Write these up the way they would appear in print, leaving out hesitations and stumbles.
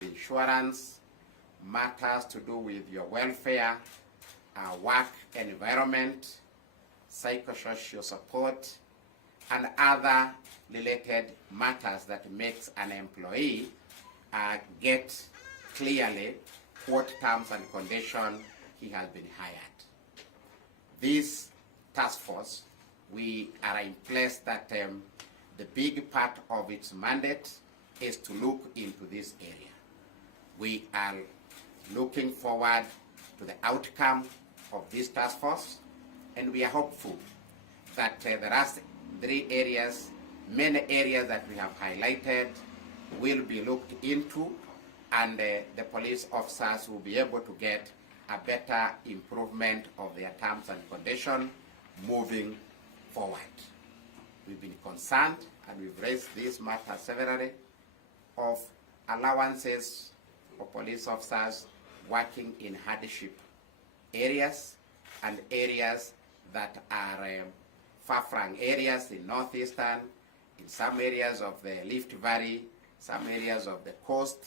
insurance, matters to do with your welfare, work environment, psychosocial support, and other related matters that makes an employee get clearly what terms and conditions he has been hired. This task force, we are in place that the big part of its mandate is to look into this area. We are looking forward to the outcome of this task force, and we are hopeful that there are many areas that we have highlighted will be looked into, and the police officers will be able to get a better improvement of their terms and conditions moving forward. We've been concerned, and we've raised this matter severally, of allowances for police officers working in hardship areas and areas that are far-flung areas in northeastern, in some areas of the Rift Valley, some areas of the coast,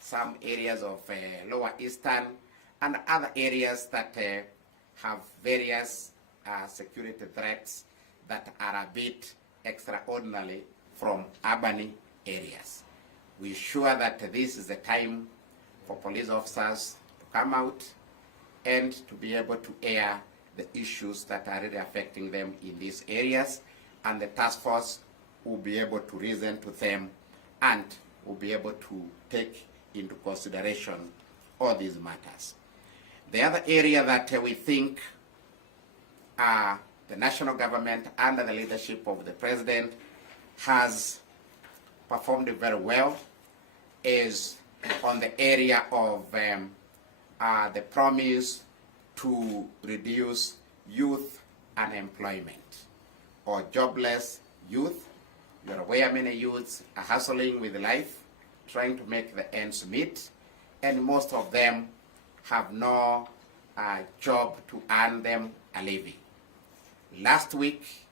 some areas of lower eastern, and other areas that have various security threats that are a bit extraordinary from urban areas. We're sure that this is the time for police officers to come out and to be able to air the issues that are really affecting them in these areas, and the task force will be able to reason to them and will be able to take into consideration all these matters. The other area that we think the national government under the leadership of the president has performed very well is on the area of the promise to reduce youth unemployment or jobless youth. You're aware many youths are hustling with life, trying to make the ends meet, and most of them have no job to earn them a living. Last week,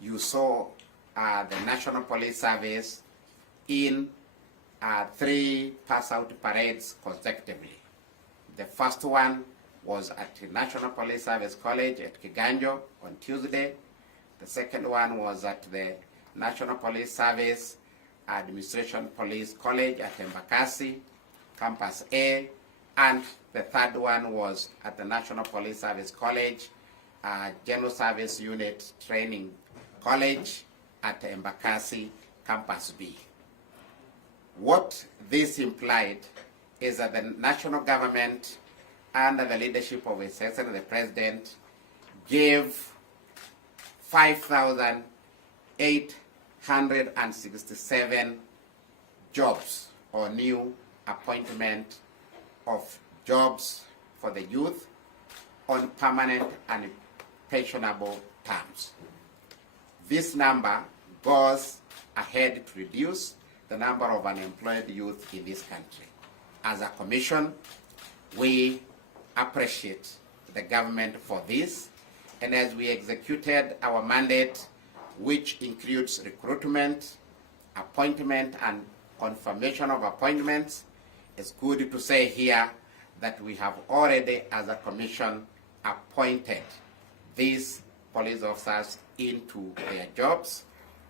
you saw the National Police Service in 3 pass-out parades consecutively. The first one was at the National Police Service College at Kiganjo on Tuesday. The second one was at the National Police Service Administration Police College at Embakasi, Campus A, and the third one was at the National Police Service College, General Service Unit Training College at Embakasi, Campus B. What this implied is that the national government, under the leadership of His Excellency the President, gave 5,867 jobs or new appointment of jobs for the youth on permanent and pensionable terms. This number goes ahead to reduce the number of unemployed youth in this country. As a commission, we appreciate the government for this, and as we executed our mandate, which includes recruitment, appointment, and confirmation of appointments, it's good to say here that we have already, as a commission, appointed these police officers into their jobs,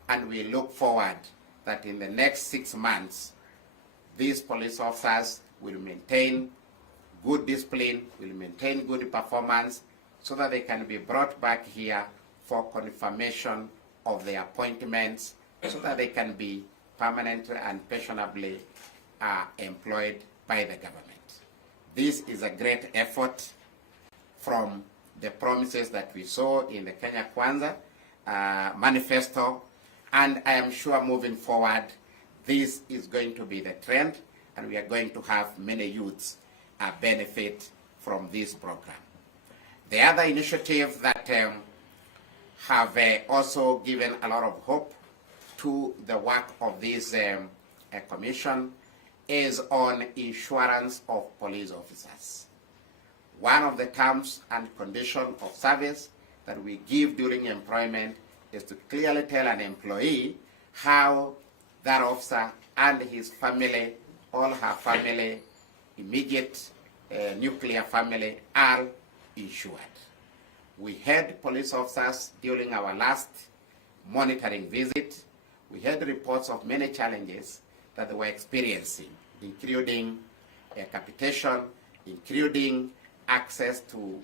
and we look forward that in the next 6 months, these police officers will maintain good discipline, will maintain good performance, so that they can be brought back here for confirmation of their appointments, so that they can be permanently and pensionably employed by the government. This is a great effort from the promises that we saw in the Kenya Kwanza manifesto, and I am sure moving forward, this is going to be the trend, and we are going to have many youths benefit from this program. The other initiatives that have also given a lot of hope to the work of this commission is on insurance of police officers. One of the terms and conditions of service that we give during employment is to clearly tell an employee how that officer and his family all her family, immediate nuclear family, are insured. We had police officers during our last monitoring visit. We had reports of many challenges that they were experiencing, including capitation, including access to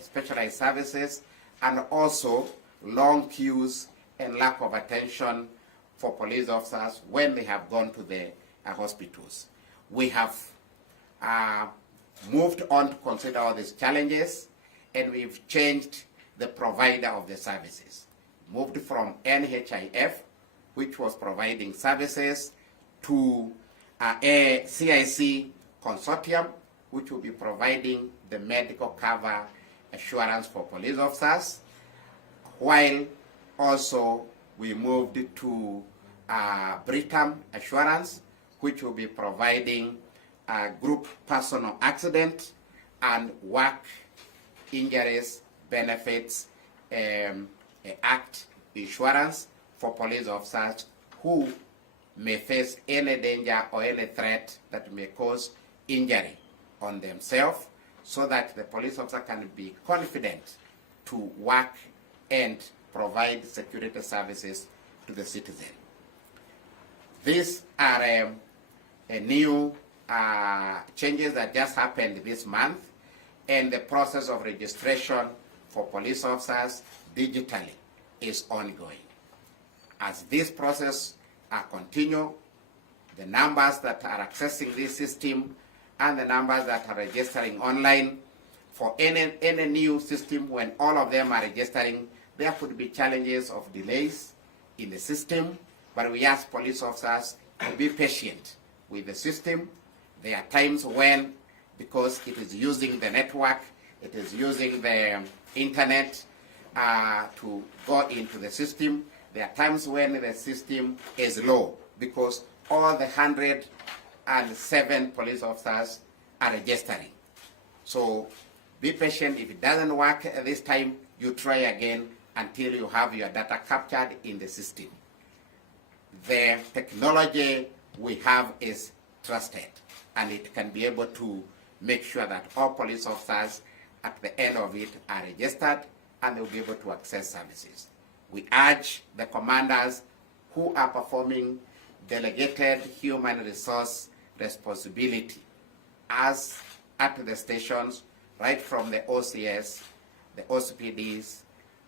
specialized services, and also long queues and lack of attention for police officers when they have gone to the hospitals. We have moved on to consider all these challenges, and we've changed the provider of the services. Moved from NHIF, which was providing services, to a CIC consortium, which will be providing the medical cover assurance for police officers, while also we moved to Britam Assurance, which will be providing group personal accident and work injuries benefits act insurance for police officers who may face any danger or any threat that may cause injury on themselves, so that the police officer can be confident to work and provide security services to the citizen. These are new changes that just happened this month, and the process of registration for police officers digitally is ongoing. As this process continues, the numbers that are accessing this system and the numbers that are registering online, for any new system, when all of them are registering, there could be challenges of delays in the system, but we ask police officers to be patient with the system. There are times when, because it is using the network, it is using the internet to go into the system, there are times when the system is low because all the 107 police officers are registering. So be patient. If it doesn't work at this time, you try again until you have your data captured in the system. The technology we have is trusted, and it can be able to make sure that all police officers at the end of it are registered and they will be able to access services. We urge the commanders who are performing delegated human resource responsibility as at the stations, right from the OCS, the OCPDs,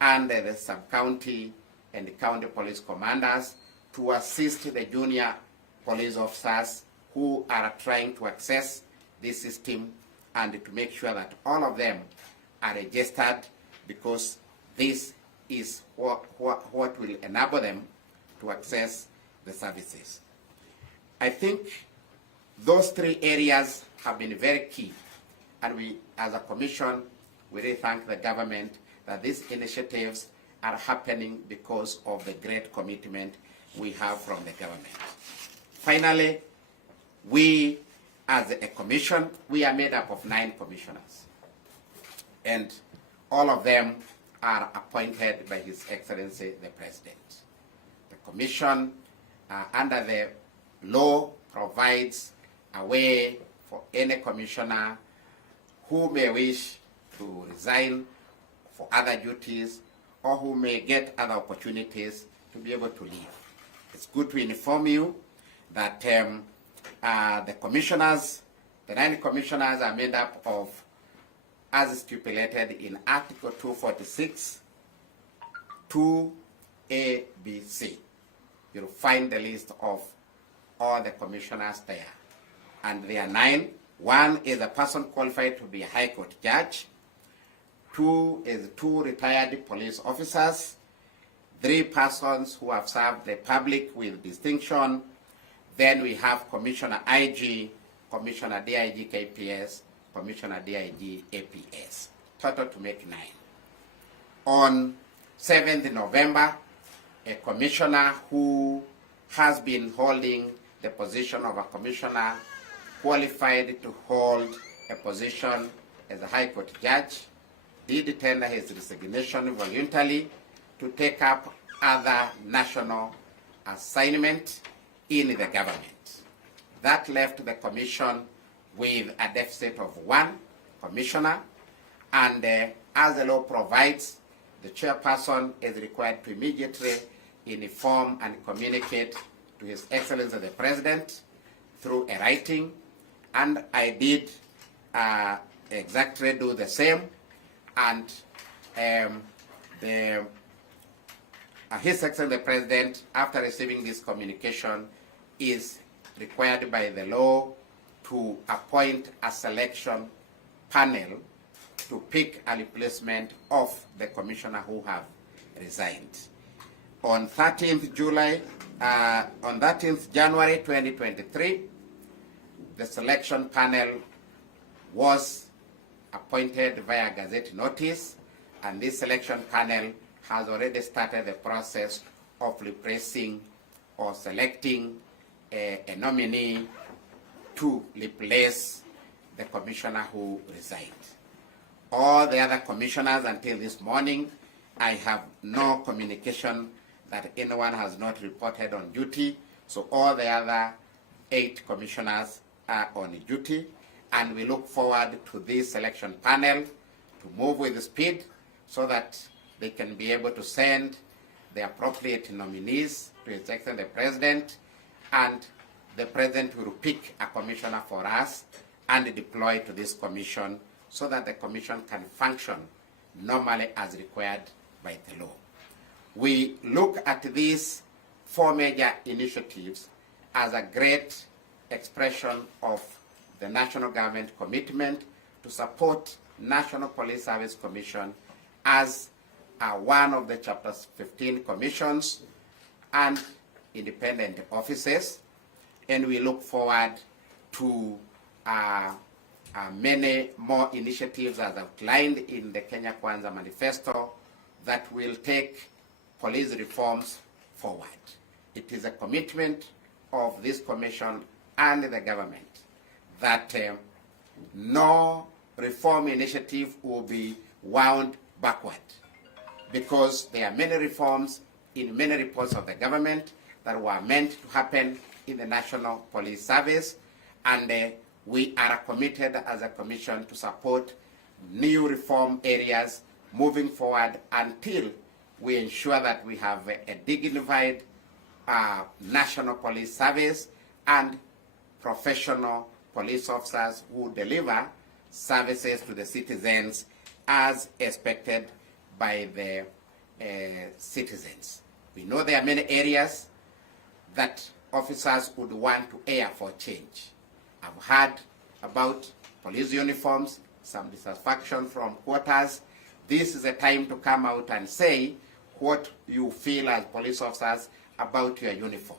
and the sub-county and the county police commanders to assist the junior police officers who are trying to access this system, and to make sure that all of them are registered, because this is what will enable them to access the services. I think those three areas have been very key, and we, as a commission, we really thank the government that these initiatives are happening because of the great commitment we have from the government. Finally, we, as a commission, we are made up of 9 commissioners, and all of them are appointed by His Excellency the President. The commission, under the law, provides a way for any commissioner who may wish to resign for other duties or who may get other opportunities to be able to leave. It's good to inform you that the commissioners, the 9 commissioners, are made up of, as stipulated in Article 246, 2A, B, C. You'll find the list of all the commissioners there. And there are 9. 1 is a person qualified to be a High Court judge. 2 is 2 retired police officers. 3 persons who have served the public with distinction. Then we have Commissioner IG, Commissioner DIG KPS, Commissioner DIG APS. Total to make 9. On 7th November, a commissioner who has been holding the position of a commissioner qualified to hold a position as a High Court judge did tender his resignation voluntarily to take up other national assignment in the government. That left the commission with a deficit of 1 commissioner, and as the law provides, the chairperson is required to immediately inform and communicate to His Excellency the President through a writing, and I did exactly do the same, and His Excellency the President, after receiving this communication, is required by the law to appoint a selection panel to pick a replacement of the commissioner who have resigned. On 13th January 2023, the selection panel was appointed via Gazette notice, and this selection panel has already started the process of replacing or selecting a nominee to replace the commissioner who resigned. All the other commissioners until this morning, I have no communication that anyone has not reported on duty. So all the other 8 commissioners are on duty, and we look forward to this selection panel to move with speed so that they can be able to send the appropriate nominees to His Excellency the President, and the President will pick a commissioner for us and deploy to this commission so that the commission can function normally as required by the law. We look at these 4 major initiatives as a great expression of the national government commitment to support National Police Service Commission as one of the Chapter 15 commissions and independent offices, and we look forward to many more initiatives as outlined in the Kenya Kwanza Manifesto that will take police reforms forward. It is a commitment of this commission and the government that no reform initiative will be wound backward, because there are many reforms in many reports of the government that were meant to happen in the National Police Service, and we are committed as a commission to support new reform areas moving forward until we ensure that we have a dignified National Police Service and professional police officers who deliver services to the citizens as expected by the citizens. We know there are many areas that officers would want to air for change. I've heard about police uniforms, some dissatisfaction from quarters. This is a time to come out and say what you feel as police officers about your uniform.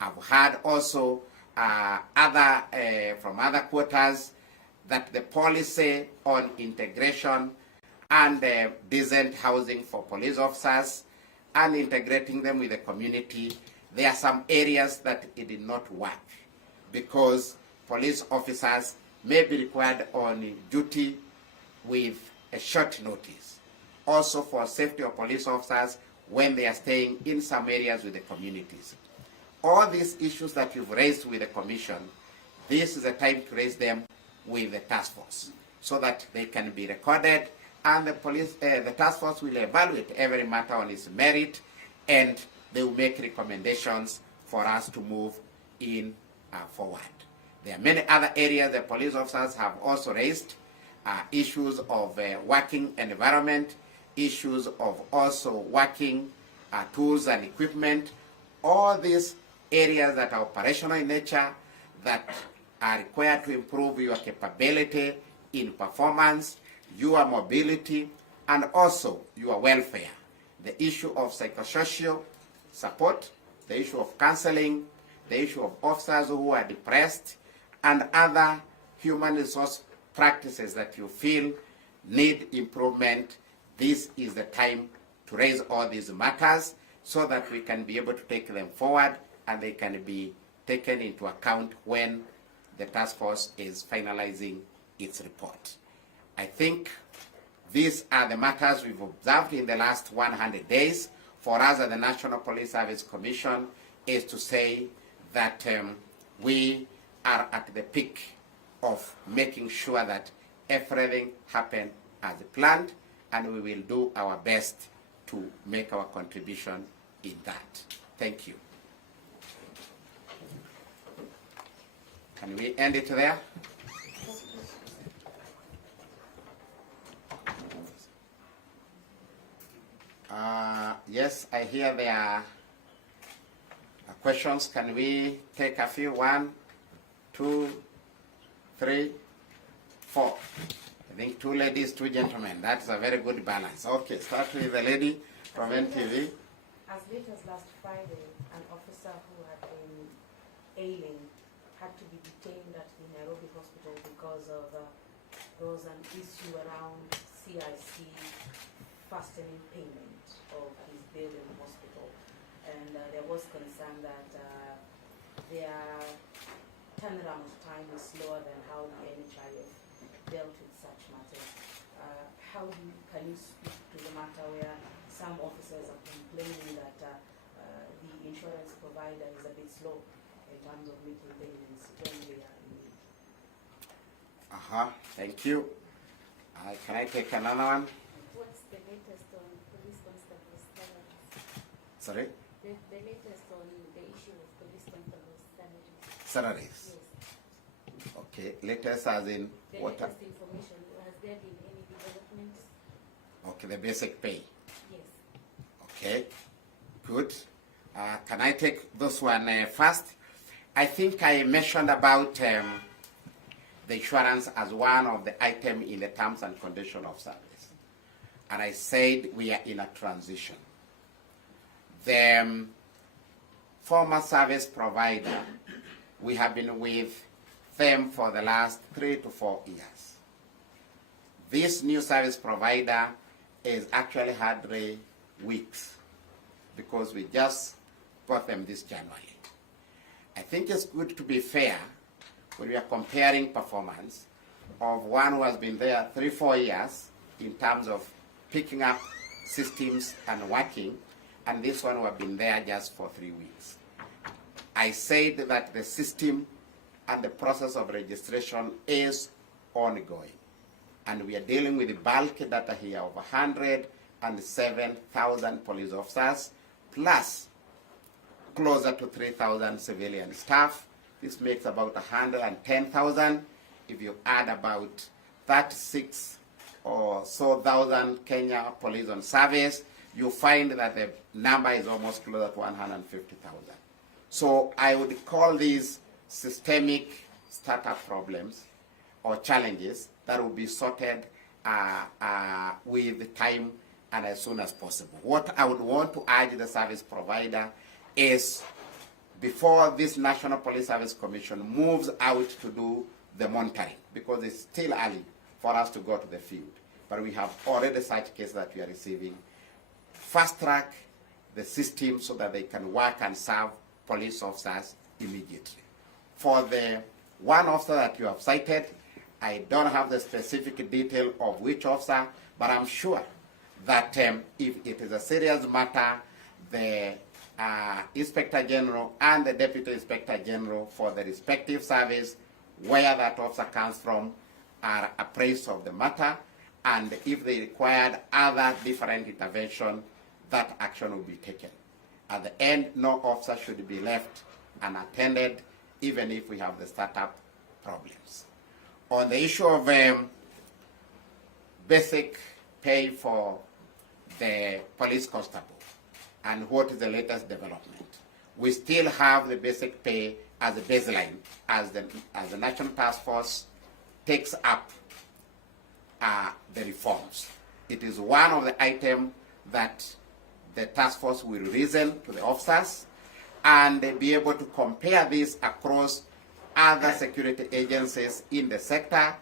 I've heard also from other quarters that the policy on integration and decent housing for police officers and integrating them with the community, there are some areas that it did not work because police officers may be required on duty with a short notice. Also for safety of police officers when they are staying in some areas with the communities. All these issues that you've raised with the commission, this is a time to raise them with the task force so that they can be recorded, and the task force will evaluate every matter on its merit, and they will make recommendations for us to move in forward. There are many other areas the police officers have also raised, issues of working environment, issues of also working tools and equipment, all these areas that are operational in nature that are required to improve your capability in performance, your mobility, and also your welfare. The issue of psychosocial support, the issue of counseling, the issue of officers who are depressed, and other human resource practices that you feel need improvement. This is the time to raise all these matters so that we can be able to take them forward and they can be taken into account when the task force is finalizing its report. I think these are the matters we've observed in the last 100 days. For us at the National Police Service Commission is to say that we are at the peak of making sure that everything happens as planned, and we will do our best to make our contribution in that. Thank you. Can we end it there? Yes, I hear there are questions. Can we take a few? 1, 2, 3, 4. I think 2 ladies, 2 gentlemen. That's a very good balance. Okay, start with the lady from NTV. As late as last Friday, an officer who had been ailing had to be detained at the Nairobi hospital because of there was an issue around CIC fastening payment of his bill in the hospital, and there was concern that their turnaround time is slower than how the NHIF dealt with such matters. Can you speak to the matter where some officers are complaining that the insurance provider is a bit slow in terms of making payments when they are in need? Thank you. Can I take another one? What's the latest on police constables' salaries? Sorry? The latest on the issue of police constables' salaries. Salaries. Yes. Okay, latest as in The what? latest information, has there been any developments? Okay, the basic pay. Yes. Okay, good. Can I take this one first? I think I mentioned about the insurance as one of the items in the terms and conditions of service. And I said we are in a transition. The former service provider, we have been with them for the last 3 to 4 years. This new service provider is actually had 3 weeks because we just got them this January. I think it's good to be fair when we are comparing performance of one who has been there 3, 4 years in terms of picking up systems and working, and this one who have been there just for 3 weeks. I said that the system and the process of registration is ongoing, and we are dealing with the bulk data here of 107,000 police officers plus closer to 3,000 civilian staff. This makes about 110,000. If you add about 36 or so thousand Kenya police on service, you find that the number is almost closer to 150,000. So I would call these systemic startup problems or challenges that will be sorted with time and as soon as possible. What I would want to urge the service provider is, before this National Police Service Commission moves out to do the monitoring, because it's still early for us to go to the field, but we have already such cases that we are receiving, fast track the system so that they can work and serve police officers immediately. For the one officer that you have cited, I don't have the specific detail of which officer, but I'm sure that if it is a serious matter, the Inspector General and the Deputy Inspector General for the respective service where that officer comes from are appraised of the matter, and if they required other different intervention, that action will be taken. At the end, no officer should be left unattended, even if we have the startup problems. On the issue of basic pay for the police constable and what is the latest development, we still have the basic pay as a baseline as the National Task Force takes up the reforms. It is one of the items that the task force will reason to the officers and be able to compare this across other security agencies in the sector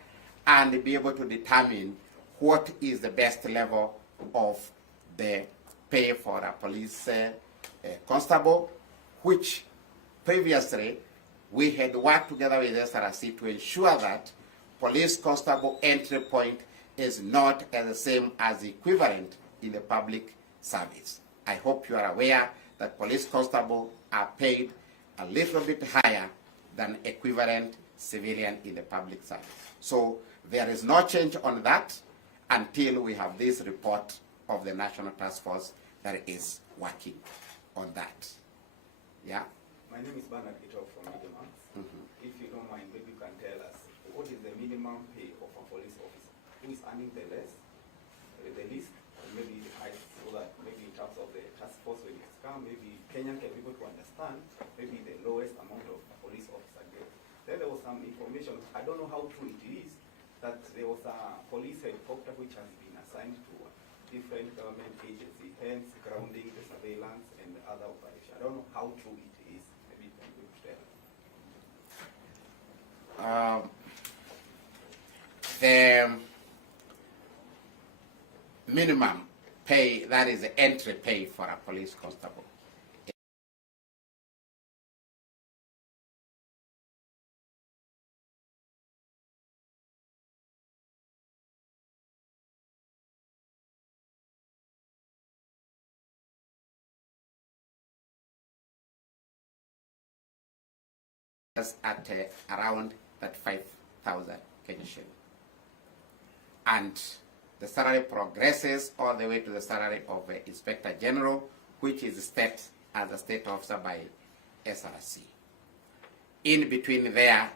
and be able to determine what is the best level of the pay for a police constable, which previously we had worked together with SRC to ensure that police constable entry point is not as the same as equivalent in the public service. I hope you are aware that police constable are paid a little bit higher than equivalent civilian in the public service. So there is no change on that until we have this report of the National Task Force that is working on that. Yeah? My name is Bernard Gito from Middleman. If you don't mind, maybe you can tell us what is the minimum pay of a police officer? Who is earning the least, and maybe the highest, so that maybe in terms of the task force when it's come, maybe Kenyan can be able to understand maybe the lowest amount of a police officer gets. Then there was some information, I don't know how true it is, that there was a police helicopter which has been assigned to a different government agency, hence grounding the surveillance and the other operations. I don't know how true it is. Maybe you can be able to tell us. The minimum pay, that is the entry pay for a police constable, is at around that 5,000 Kenya shilling. And the salary progresses all the way to the salary of Inspector General, which is set as a state officer by SRC. In between there,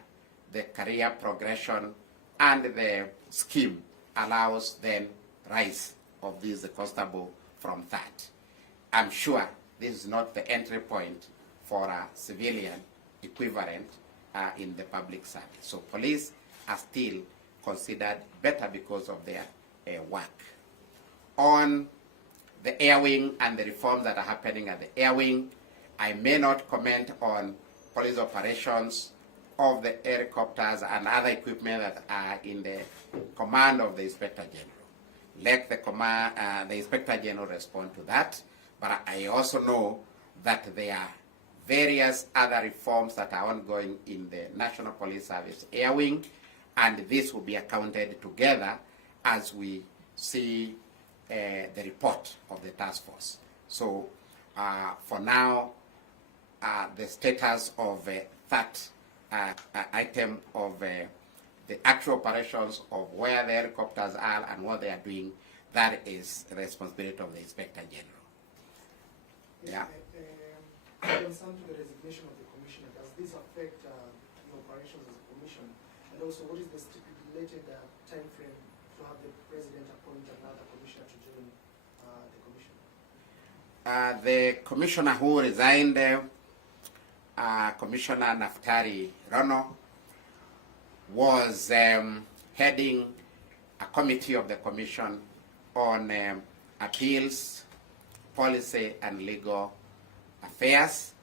the career progression and the scheme allows then rise of this constable from that. I'm sure this is not the entry point for a civilian equivalent in the public service. So police are still considered better because of their work. On the air wing and the reforms that are happening at the air wing, I may not comment on police operations of the helicopters and other equipment that are in the command of the Inspector General. Let the Inspector General respond to that, but I also know that there are various other reforms that are ongoing in the National Police Service Air Wing, and this will be accounted together as we see the report of the task force. So for now, the status of that item of the actual operations of where the helicopters are and what they are doing, that is the responsibility of the Inspector General. Yeah. Concern to the resignation of the commissioner, does this affect the operations of the commission? And also, what is the stipulated time frame to have the president appoint another commissioner to join the commission? The commissioner who resigned, Commissioner Naftali Rono, was heading a committee of the commission on appeals, policy, and legal affairs.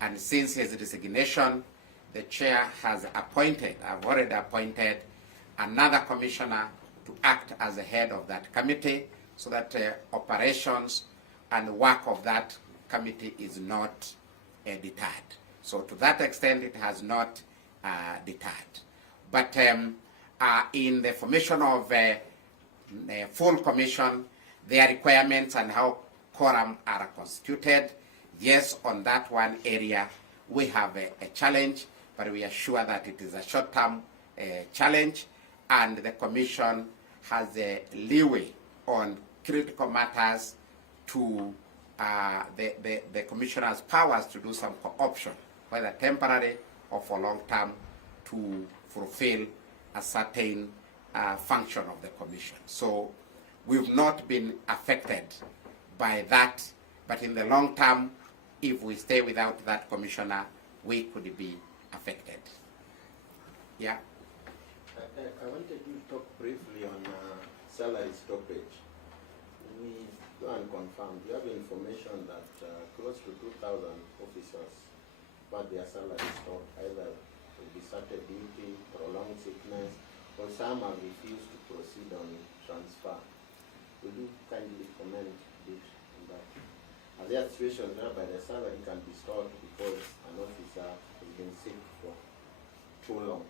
And since his resignation, the chair has appointed, I've already appointed another commissioner to act as the head of that committee, so that operations and work of that committee is not deterred. So to that extent, it has not deterred. But in the formation of a full commission, their requirements and how quorum are constituted, yes, on that one area, we have a challenge, but we are sure that it is a short-term challenge, and the commission has a leeway on critical matters to the commissioner's powers to do some co-option, whether temporary or for long term, to fulfill a certain function of the commission. So we've not been affected by that, but in the long term, if we stay without that commissioner, we could be affected. Yeah? I wanted to talk briefly on salary stoppage. We go and confirm. Do you have information that close to 2,000 officers got their salary stopped, either to be started duty, prolonged sickness, or some have refused to proceed on transfer? Will you kindly comment a bit on that? Are there situations whereby the salary can be stopped because an officer has been sick for too long?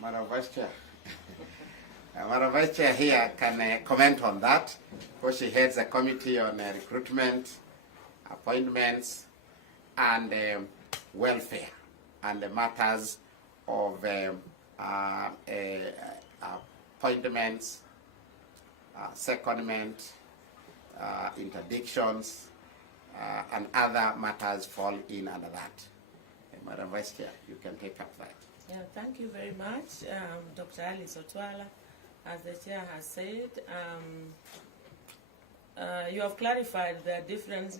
Madam Vice Chair. Madam Vice Chair here can comment on that, because she heads a committee on recruitment, appointments, and welfare, and the matters of appointments, secondment, interdictions, and other matters fall in under that. Madam Vice Chair, you can take up that. Yeah, thank you very much, Dr. Alice Otwala. As the chair has said, you have clarified the different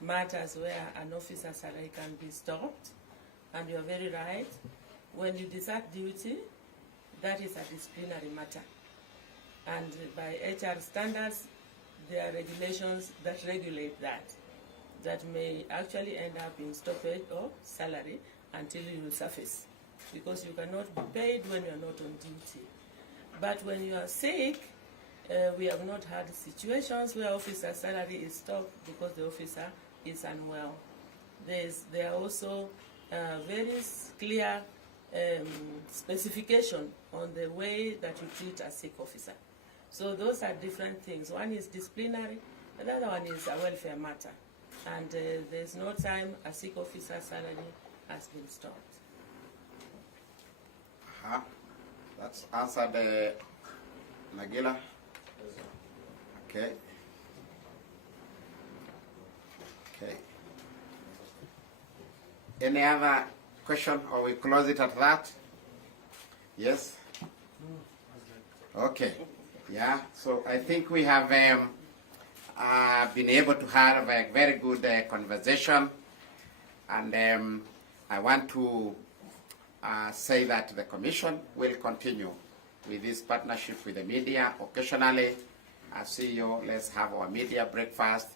matters where an officer's salary can be stopped, and you are very right. When you desert duty, that is a disciplinary matter, and by HR standards, there are regulations that regulate that may actually end up in stoppage or salary until you resurface, because you cannot be paid when you are not on duty. But when you are sick, we have not had situations where officer salary is stopped because the officer is unwell. There are also very clear specification on the way that you treat a sick officer. So those are different things. One is disciplinary, another one is a welfare matter. And there's no time a sick officer's salary has been stopped. That's answered, Nagila. Okay. Okay. Any other question, or we close it at that? Yes? Okay. Yeah, so I think we have been able to have a very good conversation, and I want to say that the Commission will continue with this partnership with the media. Occasionally, as CEO, let's have our media breakfast,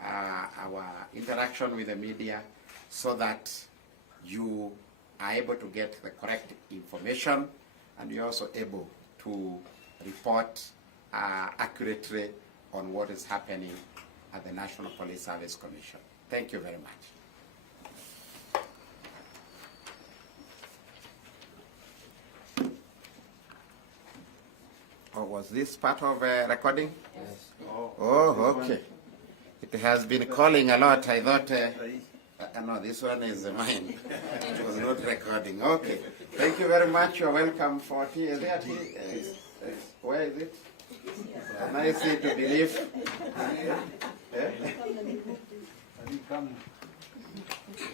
our interaction with the media, so that you are able to get the correct information, and you're also able to report accurately on what is happening at the National Police Service Commission. Thank you very much. Oh, was this part of recording? Yes. Oh, okay. It has been calling a lot. I thought, no, this one is mine. It was not recording. Okay. Thank you very much. You're welcome for tea. Is there tea? Where is it? Nice to believe.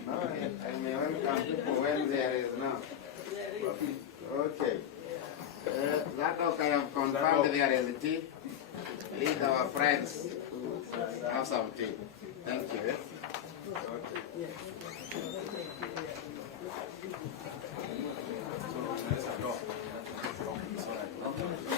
No, I may welcome people when there is no. Okay. That I have confirmed there is tea. Lead our friends to have some tea. Thank you. Okay.